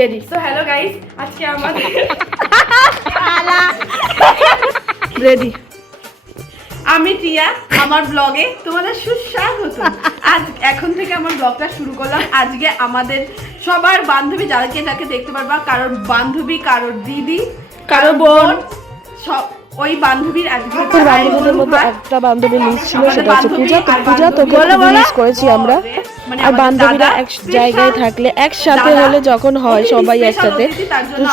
Ready. So hello guys, আজকে আমাদের ready. আমি টিয়া, আমার ব্লগে তোমাদের সুস্বাগত। আজ এখন থেকে আমার ব্লগটা শুরু করলাম। আজকে আমাদের সবার বান্ধবী যাকে যাকে দেখতে পারবা, কারোর বান্ধবী, কারোর দিদি, কারোর বোন, সব ওই বান্ধবীর আজকে বান্ধবীদের মধ্যে একটা বান্ধবী মিস ছিল, সেটা হচ্ছে পূজা। তো পূজা তোকে মিস করেছি আমরা। আর বান্ধবীরা এক জায়গায় থাকলে একসাথে হলে যখন হয় সবাই একসাথে,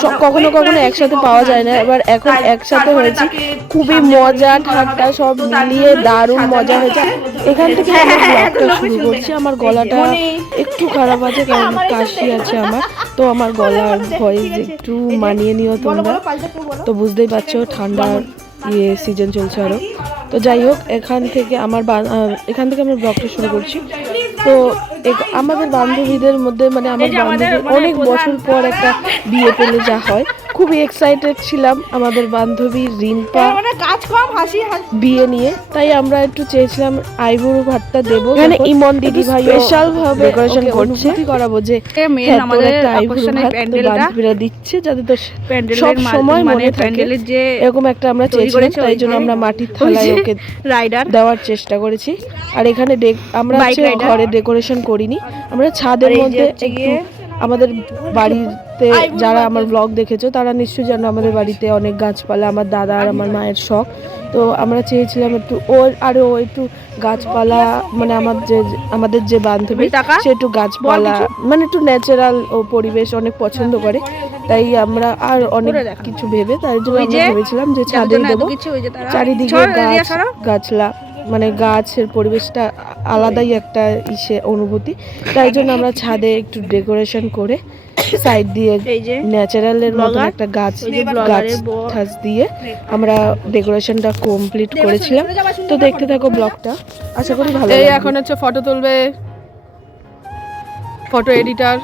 তো কখনো কখনো একসাথে পাওয়া যায় না। এবার এখন একসাথে হয়েছি, খুবই মজা ঠাট্টা সব মিলিয়ে দারুণ মজা হয়েছে। এখান থেকে আমি ব্লগটা শুরু করছি। আমার গলাটা একটু খারাপ আছে কারণ কাশি আছে আমার, তো আমার গলার ভয়েস একটু মানিয়ে নিও তোমরা। তো বুঝতেই পারছো ঠান্ডার সিজন চলছে আরো। তো যাই হোক, এখান থেকে আমার ব্লগটা শুরু করছি। তো আমাদের বান্ধবীদের মধ্যে মানে আমার বান্ধবী অনেক বছর পর একটা বিয়ে পেলে যা হয়, খুবই এক্সাইটেড ছিলাম আমাদের বান্ধবী রিম্পা বিয়ে নিয়ে। তাই আমরা একটু চেয়েছিলাম আইবুড়ো ভাতটা দেবো। এখানে ইমন দিদি ভাই স্পেশাল ভাবে ডেকোরেশন করছে, করাবো যে বান্ধবীরা দিচ্ছে যাতে তো সব সময় মনে থাকে, এরকম একটা আমরা চেয়েছিলাম। তাই জন্য আমরা মাটির থালায় ওকে দেওয়ার চেষ্টা করেছি। আর এখানে আমরা ঘরে ডেকোরেশন করিনি, আমরা ছাদের মধ্যে একটু আমাদের বাড়িতে যারা আমার ব্লগ দেখেছো তারা নিশ্চয়ই জানো আমাদের বাড়িতে অনেক গাছপালা, আমার দাদা আর আমার মায়ের শখ। তো আমরা চেয়েছিলাম একটু ও একটু গাছপালা, মানে আমাদের যে বান্ধবী সে একটু গাছপালা মানে একটু ন্যাচারাল ও পরিবেশ অনেক পছন্দ করে। তাই আমরা আর অনেক কিছু ভেবে তাই জন্য আমরা ভেবেছিলাম যে ছাদেই দেবো। চারিদিকে গাছলা মানে গাছের পরিবেশটা আলাদাই একটা অনুভূতি। তাই জন্য আমরা ছাদে একটু ডেকোরেশন করে সাইড দিয়ে ন্যাচারালের মতো একটা গাছ দিয়ে আমরা ডেকোরেশনটা কমপ্লিট করেছিলাম। তো দেখতে থাকো ব্লগটা, আশা করি ভালো লাগবে। এখন হচ্ছে ফটো তুলবে, ফটো এডিটর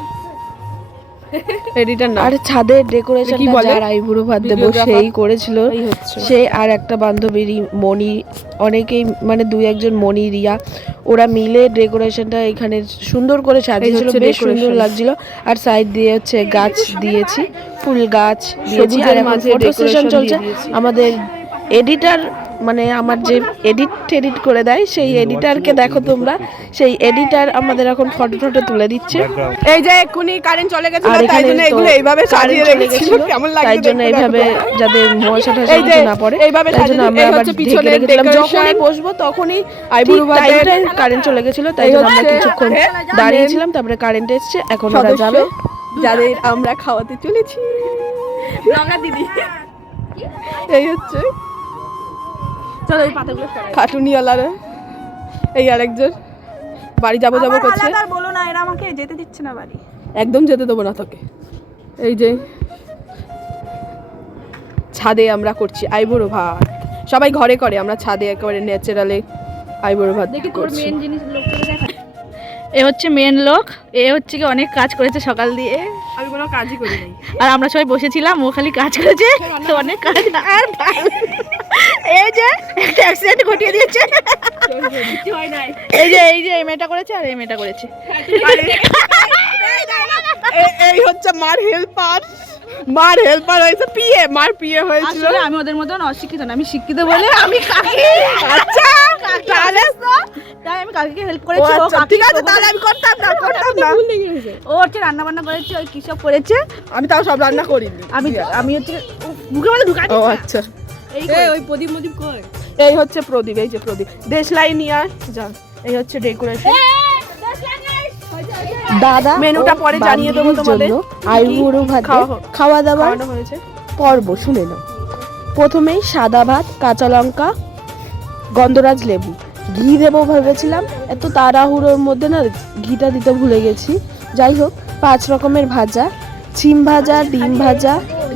না, আর ছাদের ডেকোরেশনটা যার আইবুড়ো ভাত দেবো সেই করেছিল, সে আর একটা বান্ধবীর মণি, অনেকেই মানে দুই একজন মণি, রিয়া, ওরা মিলে ডেকোরেশনটা এখানে সুন্দর করে সাজিয়েছিল, বেশ সুন্দর লাগছিল। আর সাইড দিয়ে হচ্ছে গাছ দিয়েছি, ফুল গাছ দিয়েছি। আর এখন ফটো সেশন চলছে। আমাদের এডিটর মানে আমার যে এডিট করে দেয় সেই এডিটরকে দেখো তোমরা, সেই এডিটর আমাদের এখন ফটো তুলে দিচ্ছে। এই যে এক্ষুনি কারেন্ট চলে গেছিল, তাই জন্য এগুলো এইভাবে সাজিয়ে রেখেছিল, কেমন লাগছে তাই জন্য এইভাবে যাতে মশা টশা না পড়ে, তাই জন্য আমরা আবার ঢেকে রেখেছিলাম। যখনই বসবো তখনই আইবুড়ো ভাতের কারেন্ট চলে গেছিল, তাই জন্য আমরা কিছুক্ষণ দাঁড়িয়েছিলাম, তারপরে কারেন্ট এসেছে, এখন ওরা যাবে যাদের আমরা খাওয়াতে চলেছি। রঙা দিদি এই হচ্ছে, চলো এই পাতাগুলো খাটুনিওয়ালারা, এই আরেকজন বাড়ি যাবো করছে। বলো না, এরা আমাকে যেতে দিচ্ছে না বাড়ি, একদম যেতে দেবো না তোকে। এই যে ছাদে আমরা করছি আইবুড়ো ভাত, সবাই ঘরে করে, আমরা ছাদে একেবারে ন্যাচারালে আইবুড়ো ভাত করছি। এ হচ্ছে মেন লোক, এ হচ্ছে কি অনেক কাজ করেছে সকাল দিয়ে, আমি কোনো কাজই করি নাই। আর আমরা সবাই বসেছিলাম, ও খালি কাজ করেছে, তো অনেক কাজ। আর এই যে একটা অ্যাক্সিডেন্ট ঘটিয়ে দিয়েছে, এই যে এই মেয়েটা করেছে আর এই মেয়েটা করেছে। এই হচ্ছে মার হেল্পার হয়েছে, মার পিএ হয়েছিল। আমি ওদের মতন অশিক্ষিত না, আমি শিক্ষিত বলে আমি কাকি। আচ্ছা তাই আমি কাকিকে হেল্প করেছি। ঠিক আছে, তাহলে আমি করতাম না। ও হচ্ছে রান্না বান্না করেছে, ওই কি সব করেছে, আমি তাও সব রান্না করিনি। আমি হচ্ছে মুখে মধ্যে ঢুকাই। ও আচ্ছা, ওই প্রদীপ কই? এই হচ্ছে প্রদীপ, এই যে প্রদীপ, দেশলাই নিয়ে আয় যা। এই হচ্ছে ডেকোরেশন। দাদা মেনুটা পরে জানিয়ে দেবো তোমাদের। আইবুড়ো ভাতে খাওয়া দাওয়া হয়েছে পর্ব শুনে নাও। প্রথমেই সাদা ভাত, কাঁচা লঙ্কা, গন্ধরাজ লেবু, ঘি দেবো ভেবেছিলাম, এত তাড়াহুড়োর মধ্যে না ঘিটা দিতে ভুলে গেছি। যাই হোক, 5 রকমের ভাজা, সিম ভাজা,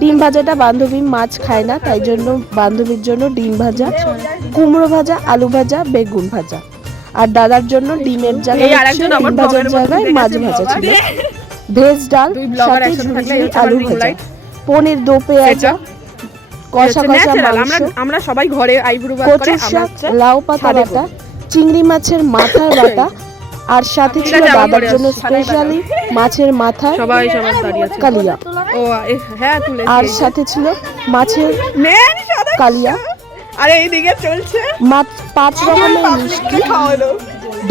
ডিম ভাজাটা বান্ধবী মাছ খায় না, তাই জন্য বান্ধবীর জন্য ডিম ভাজা, কুমড়ো ভাজা, আলু ভাজা, বেগুন ভাজা। আর দাদার জন্য ডিমের জায়গায় ভাজার জায়গায় মাছ ভাজা ছিল, ভেজ ডাল, সাথে ঝুড়ি আলু ভাজা, পনির দো পেঁয়াজ, কষা মাংস, আমরা সবাই ঘরে আইবুড়ো ভাত করে, কচুর শাক, লাউ পাতা বাটা, চিংড়ি মাছের মাথার বাটা, আর সাথে ছিল দাদার জন্য স্পেশালি মাছের মাথা সবাই দাঁড়িয়ে আছে। কালিয়া। ও হ্যাঁ তুলে। আর সাথে ছিল মাছের কালিয়া। আর এইদিকে চলছে 5 রকমের মিষ্টি,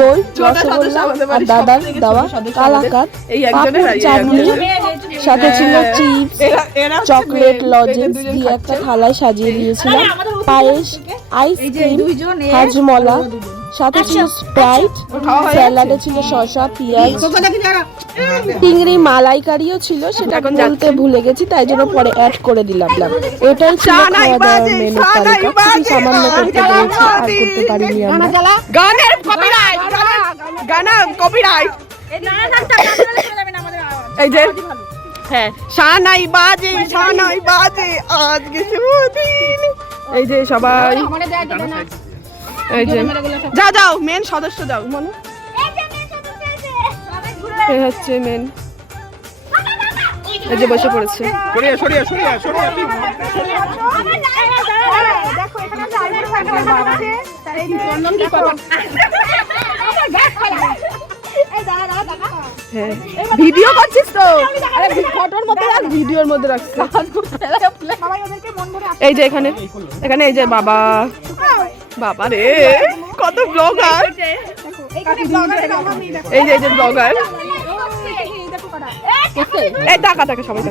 দই, রসগোল্লা আর দাদার দেওয়া কালাকাত, পাঁপড়, চাটনি, সাথে ছিল চিপস, চকলেট, লজেন্স দিয়ে একটা থালায় সাজিয়ে দিয়েছিলাম, পায়েস, আইসক্রিম, হাজমলা, সাথে ছিল স্প্রাইট, স্যালাডে ছিল শসা, পেঁয়াজ, চিংড়ি মালাইকারিও ছিল, সেটা বলতে ভুলে গেছি তাই জন্য পরে অ্যাড করে দিলাম। এটাই ছিল খাওয়া দাওয়ার মেনু তালিকা। খুবই সামান্য করতে পেরেছি, আর করতে পারিনি আমরা। গানের কপিরাইট, গানা কপিরাইট। এই যে হ্যাঁ শানাই বাজে আজকে শুভদিন। এই যে সবাই এই যে যাও মেন সদস্য যাও মনে হচ্ছে মেন। এই যে বসে পড়েছে। হ্যাঁ ভিডিও করছিস তো? ফটোর মধ্যে রাখ, ভিডিওর মধ্যে রাখছিস। এই যে এখানে এই যে বাবা রে কত ব্লগার। এই যে ব্লগার। এই টাকা সবাই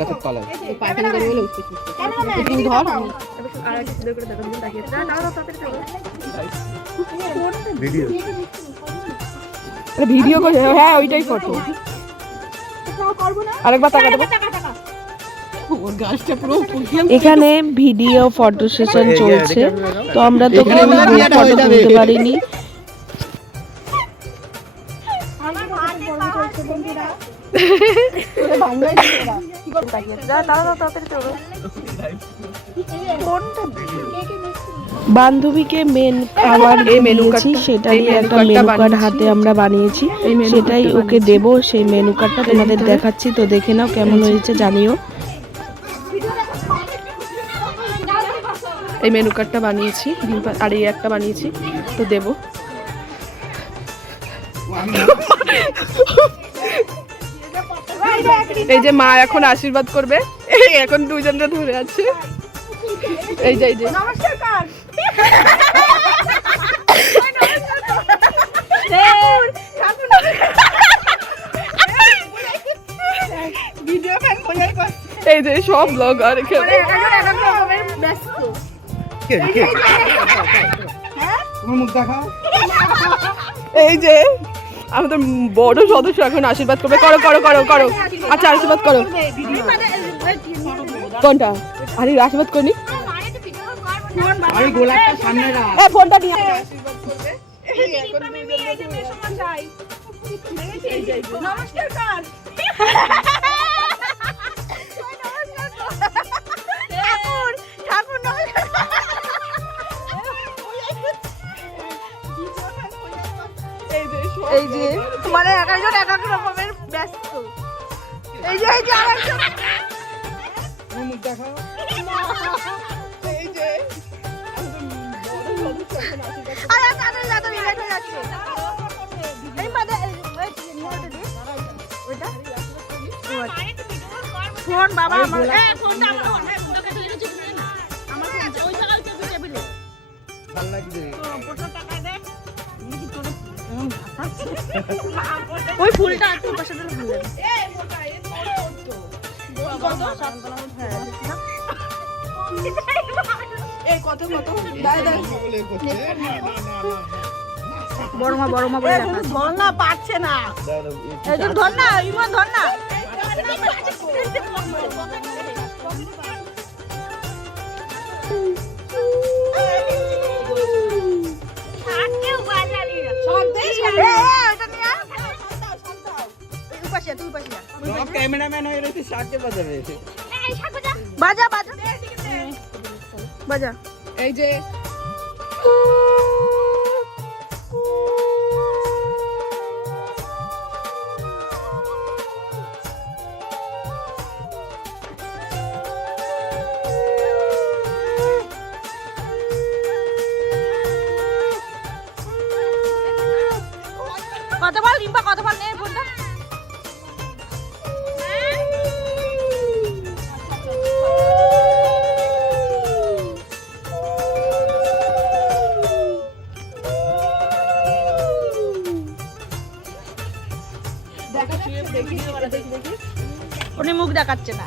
ভিডিও করে। হ্যাঁ ওইটাই ফটো। আরেকবার টাকা দেবো। এখানে ভিডিও ফটো সেশন চলছে, তো আমরা তো কেউ ফটো তুলতে পারিনি। বান্ধবীকে মেন খাবার দিয়েছি, সেটাই একটা মেনু কার্ড হাতে আমরা বানিয়েছি, সেটাই ওকে দেব। সেই মেনু কার্ডটা তোমাদের দেখাচ্ছি, তো দেখে নাও কেমন হয়েছে জানিও। এই মেনু কার্ডটা বানিয়েছি আর এই একটা বানিয়েছি, তো দেব। এই যে মা এখন আশীর্বাদ করবে, এখন দুজনকে ধরে আছে। এই যে এই যে সব ব্লগার এখানে। এই যে আমাদের বড় সদস্য এখন আশীর্বাদ করবে। করো আচ্ছা আশীর্বাদ করো। কোনটা? আরে আশীর্বাদ করিনি, ফোনটা নিয়ে এই যে মানে এক একজন এক এক রকমের ব্যস্ত। এই যে আরেকজন মুখ দেখাও। এই যে আরে তাদের যত মিলে যাচ্ছে। এই মাদে ওইটা ফোন বাবা আমার ফোনটা তোকে তুই কিছু না আমার ওই জায়গায় তো টেবিলে ভালো লাগছে। কত টাকা দে ওই ফুলটা একটু পাশে দিলে ভালো লাগে। এই মোটা এই কত বড় মা বলে ধর না পাচ্ছে না। এই যে ধর না ইমন ধর না। ক্যামেরাম্যান হয়ে রয়েছে, শাককে বাজাবে। বাজা এই যে কতবার লিম্বা দেখাচ্ছে না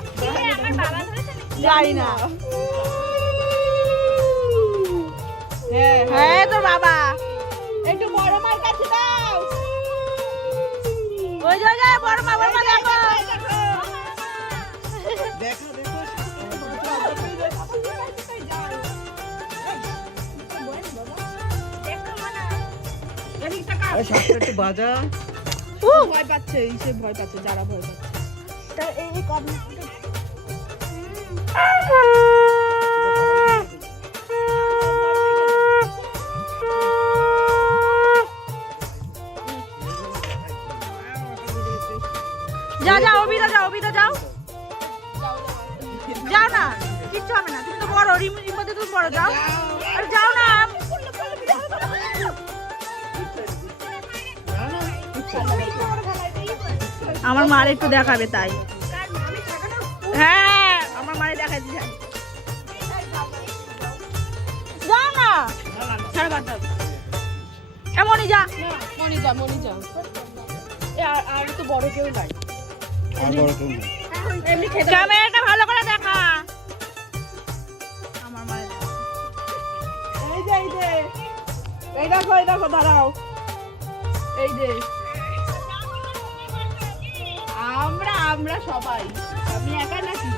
জানি না হ্যাঁ তোর বাবা একটু বড় মার কাছে দাও। ওই জায়গায় বড় মা দেখো একটু বাজা ভয় পাচ্ছে, সে ভয় পাচ্ছে, যারা ভয় পাচ্ছে। যাও অবিদা যাও যাও না কিচ্ছু হবে না, তুমি তো বড় রিমোটে তুমি বড়, যাও আরে যাও না। আমার মার একটু দেখাবে তাই, হ্যাঁ আমার মারে দেখাতে চাই, যাও না এমনই যা মনি যা আর তো বড় কেউ নাই। ক্যামেরাটা ভালো করে দেখা, আমার মারে এই দেখো দাঁড়াও, এই যে আমরা সবাই, আমি একা নাকি?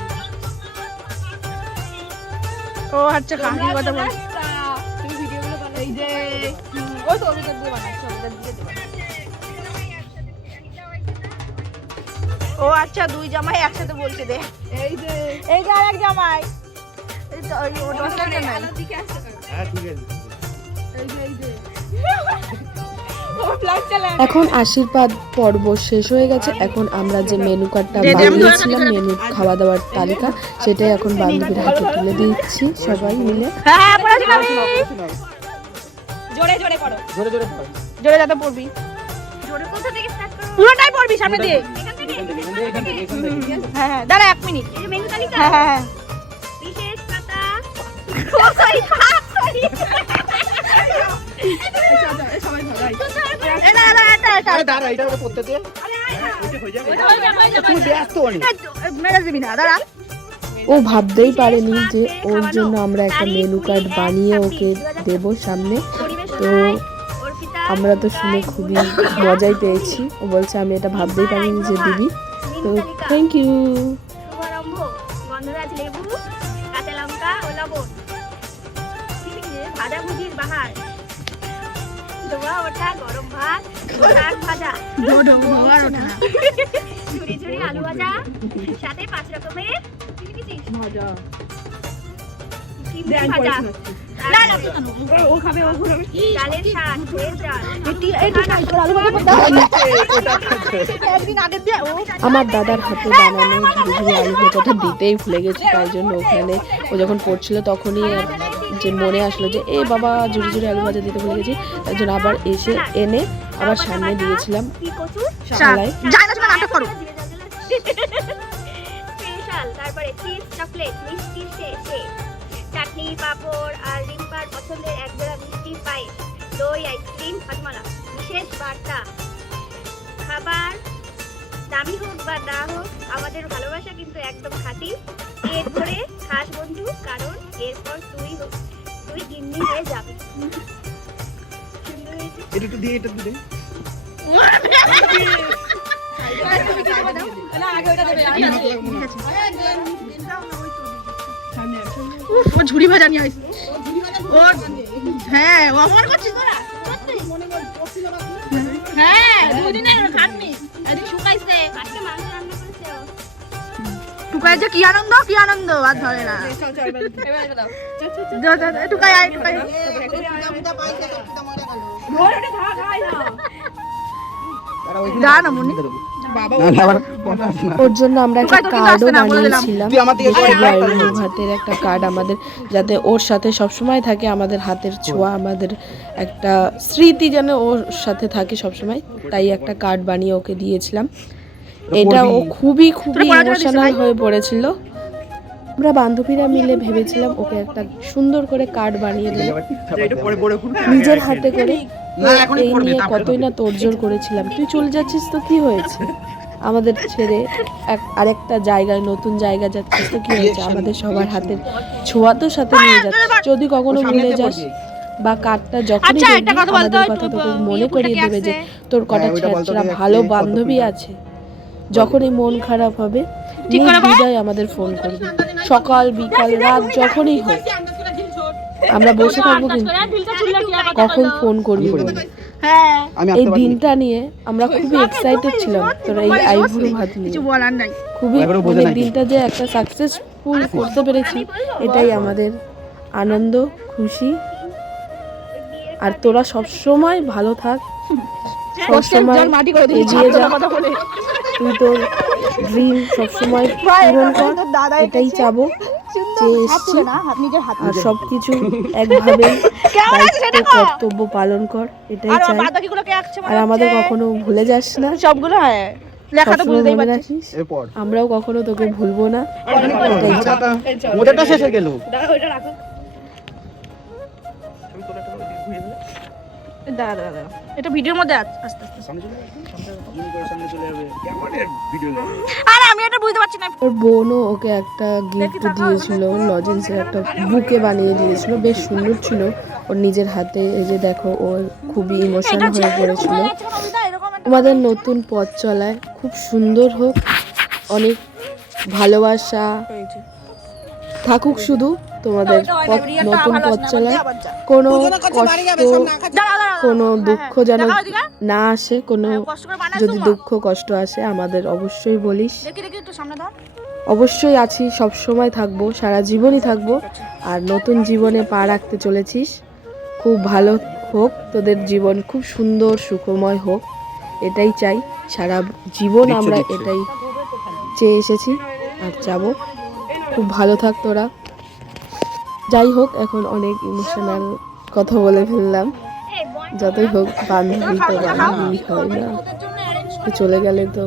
ও আচ্ছা কাকি কথা বল, তুমি ভিডিওগুলো বানাও। এই যে ওই তো অভিজ্ঞতা দিয়ে বানাচ্ছি, অভিজ্ঞতা দিয়ে দেবো। ও আচ্ছা দুই জামাই একসাথে বলছে দে, এই যে আরেক জামাই এই তো ওই ওটা সাথে নাই। দিকে আসো। হ্যাঁ ঠিক আছে এই যে ও ব্লগ চালায়। এখন আশীর্বাদ পর্ব শেষ হয়ে গেছে। এখন আমরা যে মেনু কার্ডটা বানিয়েছিলাম, মেনু খাওয়া দাওয়ার তালিকা, সেটাই এখন বান্ধবীর হাতে তুলে দিচ্ছি সবাই মিলে। হ্যাঁ পড়াছি আমি জোরে জোরে করো, জোরে জোরে পড় জোরে যাতে পড়বি, জোরে কোথা থেকে স্টার্ট করব? পুরোটাই পড়বি সামনে দিয়ে, এখান থেকে হ্যাঁ দাঁড়া 1 মিনিট, এই যে মেনু তালিকা, হ্যাঁ বিশেষ পাতা, ও সরি সরি সবাই ভাগাই। আরে দাঁড়া এটা ওটা পড়তে দে, ওটা হয়ে যাবে, তুই ব্যস্ত অনেক। মেরে দিবি না, দাঁড়া। ও ভাবতেই পারেনি যে ওর জন্য আমরা একটা মেনু কার্ড বানিয়ে ওকে দেব সামনে। তো আমরা তো শুনে খুবই মজাই পেয়েছি। ও বলছে আমি এটা ভাবতেই পারিনি যে দিবি। তো থ্যাংক ইউ। শুভারম্ভ, গন্ধরাজ লেবু, কাঁচা লঙ্কা ও লবণ, ভাজাভুজির বাহার, ধোয়া ওঠা গরম ভাত, শাক ভাজা, ঝুরি ঝুরি আলু ভাজা, সাথে 5 রকমের মজা। ডিম দেখ ভাজা, না না ও খাবে, ও ঘুরাবে। ডালের শাক, ভেজ ডাল, একদিন আগে দিয়ে ও আমার দাদার হাতে বানানো ঝুড়ি ঝুড়ি আলু ভাজাটা দিতেই ভুলে গেছি, তাই জন্য ওখানে ও যখন পড়ছিল তখনই যে মনে আসলো যে এ বাবা ঝুড়ি ঝুড়ি আলু ভাজা দিতে ভুলে গেছি, তাই জন্য আবার এসে এনে আবার সামনে দিয়েছিলাম কি কচু, থালায়। যাই না শোনা নাটক করো, স্পেশাল, তারপরে চিজ চকলেট, মিষ্টি শেষে চাটনি, পাঁপড় আর রিম্পার পছন্দের একজোড়া মিষ্টি পায়েস, দই, আইসক্রিম, হজমলা। বিশেষ বার্তা, খাবার দামি হোক বা না হোক, আমাদের ভালোবাসা কিন্তু একদম খাঁটি। এর ধরে খাস বন্ধু, কারণ এরপর তুই গিন্নি হয়ে যাবি। সুন্দর হয়েছে। এটা একটু দিয়ে, এটা একটু দে। ও ঝুড়ি ভাজা নিয়ে আইছে, ও হ্যাঁ ও আমার করছিস তোরা, হ্যাঁ দুদিনের খাটনি, এদিন শুকাইছে, আজকে মাংস রান্না করেছে ও। টুকাইছে, কি আনন্দ আর ধরে না, টুকাই আয় টুকাই যা না মনি, ওর জন্য আমরা একটা কার্ডও বানিয়েছিলাম, তুই আমার দিকে হাতের একটা কার্ড আমাদের, যাতে ওর সাথে সবসময় থাকে, আমাদের হাতের ছোঁয়া, আমাদের একটা স্মৃতি যেন ওর সাথে থাকে সবসময়। তাই একটা কার্ড বানিয়ে ওকে দিয়েছিলাম। এটা ও খুবই ইমোশনাল হয়ে পড়েছিল। আমরা বান্ধবীরা মিলে ভেবেছিলাম ওকে একটা সুন্দর করে কার্ড বানিয়ে দেব এটা পরে পরে খুব নিজের হাতে করে। না, এখনই এই পড়বে, নিয়ে তারপরে কতই না তোড়জোড় করেছিলাম, তুই চলে যাচ্ছিস তো কি হয়েছে, আমাদের ছেড়ে আরেকটা জায়গায়, নতুন জায়গা যাচ্ছে, তো কি হয়েছে, আমাদের সবার হাতের ছোঁয়া তো সাথে নিয়ে যাচ্ছে। যদি কখনো ভুলে যাস বা কার্ডটা যখনই দেখবি আমাদের কথা তোকে মনে করিয়ে দেবে যে তোর কটা ছেঁড়া ভালো বান্ধবী আছে। যখনই মন খারাপ হবে নির্দ্বিধায় আমাদের ফোন করবি, সকাল বিকাল রাত যখনই হোক আমরা বসে থাকবো, কিন্তু কখন ফোন করবি বলে। এই দিনটা নিয়ে আমরা খুবই এক্সাইটেড ছিলাম, তোরা এই আইবুড়ো ভাত নিয়ে খুবই, মানে দিনটা যে একটা সাকসেসফুল করতে পেরেছি এটাই আমাদের আনন্দ, খুশি। আর তোরা সবসময় ভালো থাক, সবসময় এগিয়ে যা, তুই তোর ড্রিম সবসময় পূরণ কর, এটাই চাবো, চেয়ে এসছি। আর সবকিছু একভাবে দায়িত্ব কর্তব্য পালন কর, এটাই চাই। আর আমাদের কখনো ভুলে যাস না, সবগুলো সবসময় মনে রাখিস, আমরাও কখনো তোকে ভুলবো না, এটাই চাই। ওটা শেষ হয়ে গেল। দাঁড়া এটা ভিডিওর মধ্যে আস্তে আস্তে আর আমি এটা বুঝতে পারছি না। ওর বোনও ওকে একটা গিফট দিয়েছিল, লজেন্সের একটা বুকে বানিয়ে দিয়েছিল, বেশ সুন্দর ছিল ওর নিজের হাতে। এই যে দেখো, ও খুবই ইমোশনাল হয়ে পড়েছিল। আমাদের নতুন পথ চলায় খুব সুন্দর হোক, অনেক ভালোবাসা থাকুক শুধু তোমাদের নতুন পথ চলায়, কোনো কষ্ট কোনো দুঃখ যেন না আসে। কোনো যদি দুঃখ কষ্ট আসে আমাদের অবশ্যই বলিস, অবশ্যই আছি, সব সময় থাকবো, সারা জীবনই থাকবো। আর নতুন জীবনে পা রাখতে চলেছিস, খুব ভালো হোক তোদের জীবন, খুব সুন্দর সুখময় হোক, এটাই চাই সারা জীবন, আমরা এটাই চেয়ে এসেছি আর চাবো। খুব ভালো থাক তোরা। যাই হোক, এখন অনেক ইমোশনাল কথা বলে ফেললাম, যতই হোক বান্ধবী তো বান্ধবী হয় না, চলে গেলে তো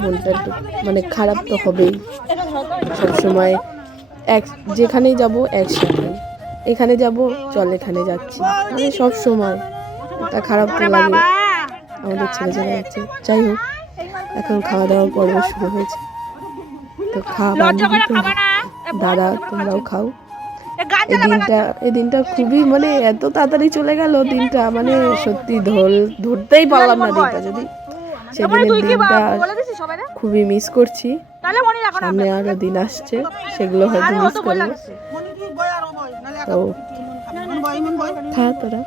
মনটা একটু মানে খারাপ তো হবেই। সবসময় যেখানেই যাব একসাথে, এখানে যাব চল এখানে যাচ্ছি, মানে সব সময় একটা খারাপ তো লাগে, আমাদের ছেড়ে চলে যাচ্ছে। যাই হোক, এখন খাওয়া দাওয়ার পর্ব শুরু হয়েছে, তো খাওয়া বান্ধবী তো দাদা তোমরাও খাও। এই দিনটা খুবই মানে এত তাড়াতাড়ি চলে গেল দিনটা, মানে সত্যি ধরতেই পারলাম না দিনটা। যদি সেদিনের দিনটা খুবই মিস করছি, সামনে আরো দিন আসছে, সেগুলো হয়তো মিস করবো। তো খা তোরা।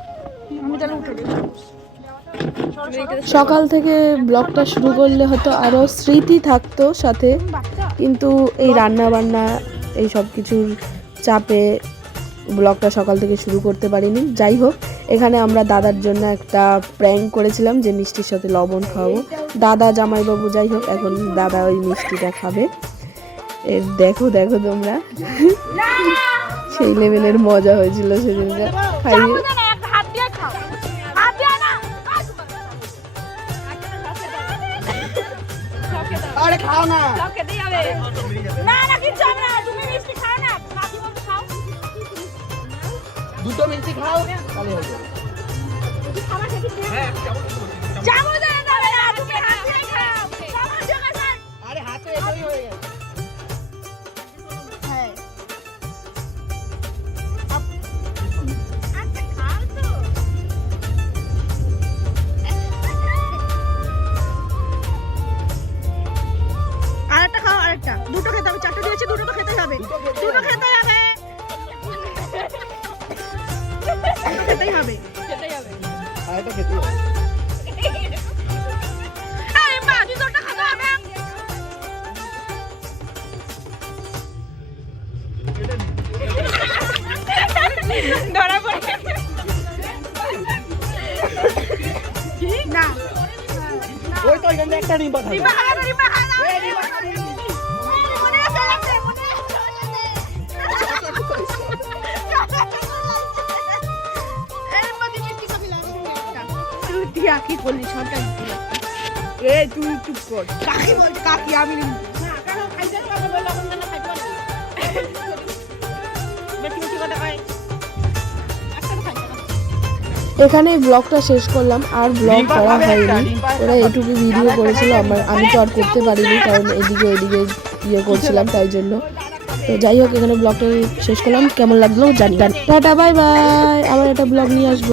সকাল থেকে ব্লগটা শুরু করলে হয়তো আরো স্মৃতি থাকতো সাথে, কিন্তু এই রান্না বান্না এই সব কিছুর চাপে ব্লগটা সকাল থেকে শুরু করতে পারিনি। যাই হোক, এখানে আমরা দাদার জন্য একটা প্র্যাঙ্ক করেছিলাম যে মিষ্টির সাথে লবণ খাওয়াবো, দাদা জামাইবাবু। যাই হোক, এখন দাদা ওই মিষ্টিটা খাবে। দেখো দেখো তোমরা, সেই লেভেলের মজা হয়েছিল সেদিনটা খাইয়ে। আরে খাও না, দুটো মিষ্টি খাও, তাহলে হবে। আরে হাতে এটাই হয়ে গেছে। আরেকটা খাও, আরেকটা, দুটো খেতে হবে, চারটে দিয়েছি, দুটো তো খেতে হবে, দুটো খেতে হবে, খেতেই হবে, খেতেই হবে, আরেকটা খেতে হবে। এই মা, দুটোটা খেতে হবে। ধরা পড়ে না, ওই তো এখানে একটা ডিম পাঠাবে। রিমা খাবে, রিমা খাবে, মনে আছে, মনে আছে। কি করলি সরকার? তুই চুপ কর, কাকি বলছে, কাকি আমি বেশি বেশি কথা কয়, একটা খাই না। এখানে ব্লগটা শেষ করলাম, আর ব্লগ করা হয়নি। ওরা এইটুকু ভিডিও করেছিল, আমি তো আর করতে পারিনি, কারণ এদিকে ওদিকে ইয়ে করছিলাম তাই জন্য। তো যাই হোক, এখানে ব্লগটা শেষ করলাম। কেমন লাগলো জানি। Tata, bye bye. আবার একটা ব্লগ নিয়ে আসবো।